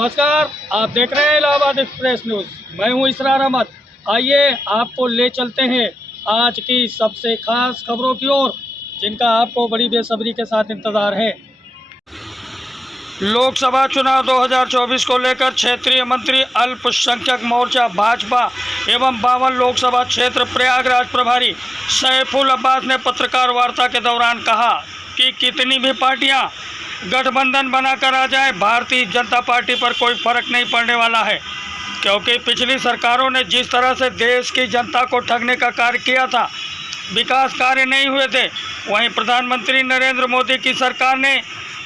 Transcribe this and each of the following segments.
नमस्कार, आप देख रहे हैं इलाहाबाद एक्सप्रेस न्यूज़। मैं हूं इसरार अहमद। आइए आपको ले चलते हैं आज की सबसे खास खबरों की ओर, जिनका आपको बड़ी बेसब्री के साथ इंतज़ार है। लोकसभा चुनाव 2024 को लेकर क्षेत्रीय मंत्री अल्पसंख्यक मोर्चा भाजपा एवं 52 लोकसभा क्षेत्र प्रयागराज प्रभारी सैफुल अब्बास ने पत्रकार वार्ता के दौरान कहा कि कितनी भी पार्टियां गठबंधन बनाकर आ जाए, भारतीय जनता पार्टी पर कोई फर्क नहीं पड़ने वाला है, क्योंकि पिछली सरकारों ने जिस तरह से देश की जनता को ठगने का कार्य किया था, विकास कार्य नहीं हुए थे। वहीं प्रधानमंत्री नरेंद्र मोदी की सरकार ने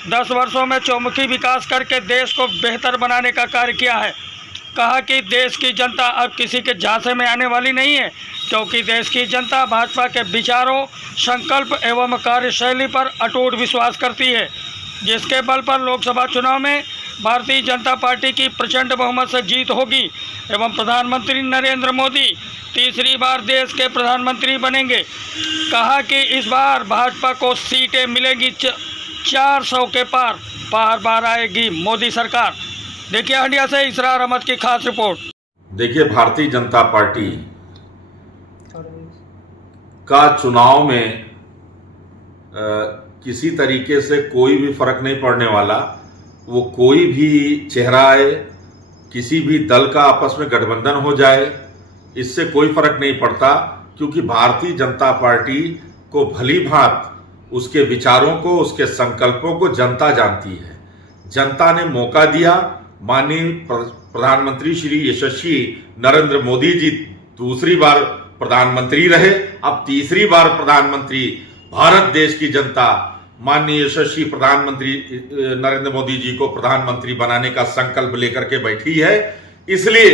10 वर्षों में चौमुखी विकास करके देश को बेहतर बनाने का कार्य किया है। कहा कि देश की जनता अब किसी के झांसे में आने वाली नहीं है, क्योंकि देश की जनता भाजपा के विचारों, संकल्प एवं कार्यशैली पर अटूट विश्वास करती है, जिसके बल पर लोकसभा चुनाव में भारतीय जनता पार्टी की प्रचंड बहुमत से जीत होगी एवं प्रधानमंत्री नरेंद्र मोदी तीसरी बार देश के प्रधानमंत्री बनेंगे। कहा कि इस बार भाजपा को सीटें मिलेंगी 400 के पार, बार आएगी मोदी सरकार। देखिए हंडिया से इसरार अहमद की खास रिपोर्ट। देखिए, भारतीय जनता पार्टी का चुनाव में किसी तरीके से कोई भी फर्क नहीं पड़ने वाला। वो कोई भी चेहरा आए, किसी भी दल का आपस में गठबंधन हो जाए, इससे कोई फर्क नहीं पड़ता, क्योंकि भारतीय जनता पार्टी को भली भांति उसके विचारों को, उसके संकल्पों को जनता जानती है। जनता ने मौका दिया। माननीय प्रधानमंत्री श्री यशस्वी नरेंद्र मोदी जी दूसरी बार प्रधानमंत्री रहे, अब तीसरी बार प्रधानमंत्री भारत देश की जनता माननीय यशस्वी प्रधानमंत्री नरेंद्र मोदी जी को प्रधानमंत्री बनाने का संकल्प लेकर के बैठी है। इसलिए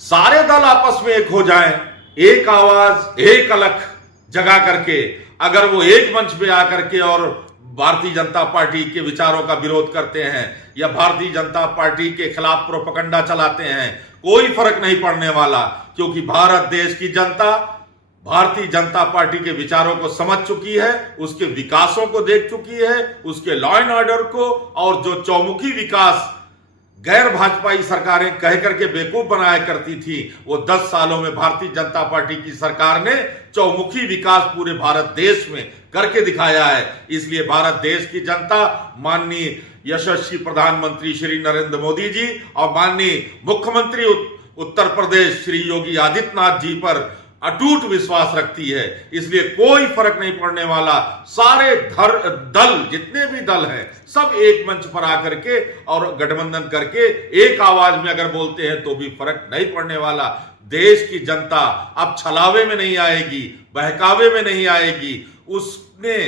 सारे दल आपस में एक हो जाएं, एक आवाज, एक अलख जगा करके अगर वो एक मंच पे आकर के और भारतीय जनता पार्टी के विचारों का विरोध करते हैं या भारतीय जनता पार्टी के खिलाफ प्रोपगंडा चलाते हैं, कोई फर्क नहीं पड़ने वाला, क्योंकि भारत देश की जनता भारतीय जनता पार्टी के विचारों को समझ चुकी है, उसके विकासों को देख चुकी है, उसके लॉ एंड ऑर्डर को, और जो चौमुखी विकास गैर भाजपाई सरकारें कह करके बेवकूफ बनाया करती थी, वो 10 सालों में भारतीय जनता पार्टी की सरकार ने चौमुखी विकास पूरे भारत देश में करके दिखाया है। इसलिए भारत देश की जनता माननीय यशस्वी प्रधानमंत्री श्री नरेंद्र मोदी जी और माननीय मुख्यमंत्री उत्तर प्रदेश श्री योगी आदित्यनाथ जी पर अटूट विश्वास रखती है। इसलिए कोई फर्क नहीं पड़ने वाला। सारे दल, जितने भी दल हैं, सब एक मंच पर आकर के और गठबंधन करके एक आवाज में अगर बोलते हैं तो भी फर्क नहीं पड़ने वाला। देश की जनता अब छलावे में नहीं आएगी, बहकावे में नहीं आएगी। उसने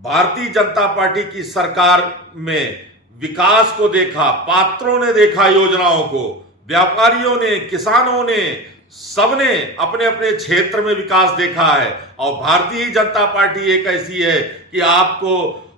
भारतीय जनता पार्टी की सरकार में विकास को देखा, पात्रों ने देखा, योजनाओं को, व्यापारियों ने, किसानों ने, सबने अपने अपने क्षेत्र में विकास देखा है। और भारतीय जनता पार्टी एक ऐसी है कि आपको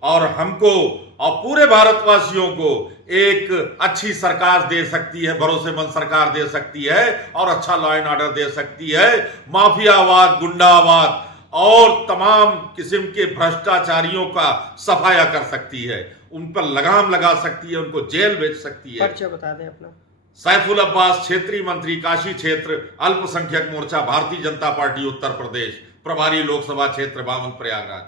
और हमको और पूरे भारतवासियों को एक अच्छी सरकार दे सकती है, भरोसेमंद सरकार दे सकती है और अच्छा लॉ एंड ऑर्डर दे सकती है। माफियावाद, गुंडावाद और तमाम किस्म के भ्रष्टाचारियों का सफाया कर सकती है, उन पर लगाम लगा सकती है, उनको जेल भेज सकती है। परिचय बता दें अपना। सैफुल अब्बास, क्षेत्रीय मंत्री, काशी क्षेत्र अल्पसंख्यक मोर्चा, भारतीय जनता पार्टी उत्तर प्रदेश, प्रभारी लोकसभा क्षेत्र 52 प्रयागराज।